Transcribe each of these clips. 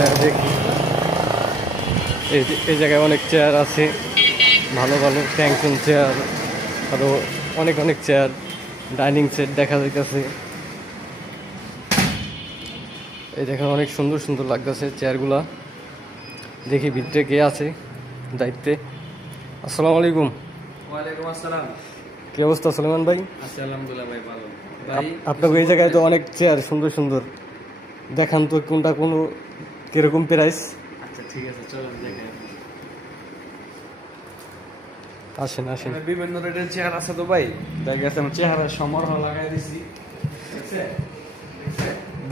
দেখি এই জায়গায় অনেক চেয়ার আছে, ভালো ভালো ট্যাংশন চেয়ার, আরও অনেক অনেক চেয়ার, ডাইনিং সেট দেখা যাইতেছে। এই দেখেন অনেক সুন্দর সুন্দর লাগতেছে চেয়ারগুলা। দেখি ভিতরে কে আছে দায়িত্বে। আসসালামু আলাইকুম। ওয়ালাইকুম আসসালাম। কি অবস্থা সুলেমান ভাই? আছি আলহামদুলিল্লাহ ভাই, ভালো। ভাই আপনাকে এই জায়গায় তো অনেক চেয়ার সুন্দর সুন্দর, দেখান তো কোনটা কোন কিরকম প্রাইস? আচ্ছা ঠিক আছে, চলুন দেখে আসেন আসেন। বিভিন্ন রেটের চেয়ার আছে তো ভাই, দেখা গেছে আমি চেহারা সমারোহ লাগাই দিছি।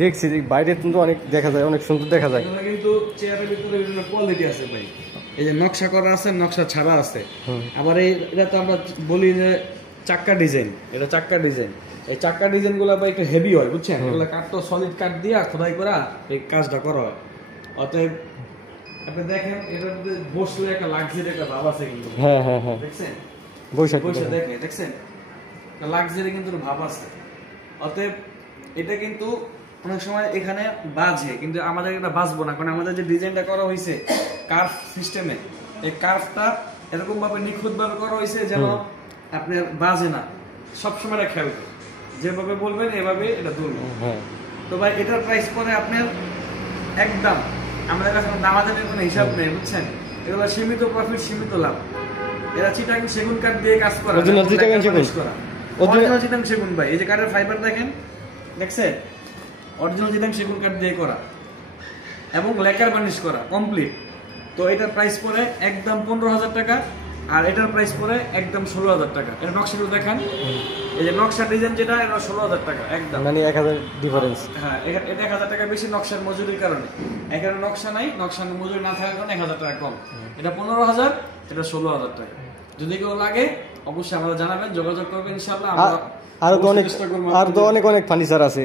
দেখছি বাইরে কিন্তু অনেক দেখা যায়, অনেক সুন্দর দেখা যায়। এগুলো কিন্তু চেয়ারের ভিতরে বিভিন্ন কোয়ালিটি আছে ভাই। এই যে নকশা করা আছে, নকশা ছাড়া আছে। আবার এটা তো আমরা বলি যে চাক্কা ডিজাইন, এটা চাক্কা ডিজাইন। এই চাক্কা ডিজাইনগুলো ভাই একটু হেভি হয়, বুঝছেন? এগুলো কাঠ তো সলিড কাঠ দিয়া খোদাই করা এই কাজটা করা হয়। অতএব আপনি দেখেন এটার মধ্যে বসলে একটা লাক্সারি একটা ভাব আছে কিন্তু। হ্যাঁ হ্যাঁ হ্যাঁ, দেখছেন? বৈশাখ বসে দেখেন, দেখছেন লাক্সারি কিন্তু ভাব আছে। অতএব এটা কিন্তু অনেক সময় এখানে বাজে, কিন্তু আমাদের এটা বাজবো না, কারণ আমাদের যে ডিজাইনটা করা হয়েছে কার্ভ সিস্টেমে, এই কার্ভটা এরকম ভাবে নিখুঁত ভাবে করা হয়েছে যেন আপনার বাজে না। সবসময় এটা খেয়াল করুন, যেভাবে বলবেন এভাবে এটা দুলবে। তো ভাই এটার প্রাইস পরে আপনার একদম আমাদের কাছে দামাদামের কোনো হিসাব নেই, বুঝছেন? এগুলো সীমিত প্রফিট, সীমিত লাভ। এরা চিটাং সেগুন কাঠ দিয়ে কাজ করা, অরিজিনাল চিটাং সেগুন ভাই। এই যে কাঠের ফাইবার দেখেন, দেখছেন? অরিজিনাল চিটাং সেগুন কাঠ দিয়ে করা এবং লেকার বার্নিশ করা কমপ্লিট। তো এটার প্রাইস পড়ে একদম 15,000 টাকা, আর এটার প্রাইস পড়ে একদম 16,000 টাকা। এটা নকশাগুলো দেখেন, এই যে নকশা ডিজাইন যেটা, এটা 16,000 টাকা একদম, মানে 1000 ডিফারেন্স। হ্যাঁ, এটা 1000 টাকা বেশি নকশার মজুরির কারণে। এখানে নকশা নাই, নকশার মজুরি না থাকার কারণে 1000 টাকা কম। এটা 15,000, এটা 16,000 টাকা। যদি কেউ লাগে অবশ্যই আমাদের জানাবেন, যোগাযোগ করবেন, ইনশাআল্লাহ আমরা আর তো অনেক ফার্নিচার আছে।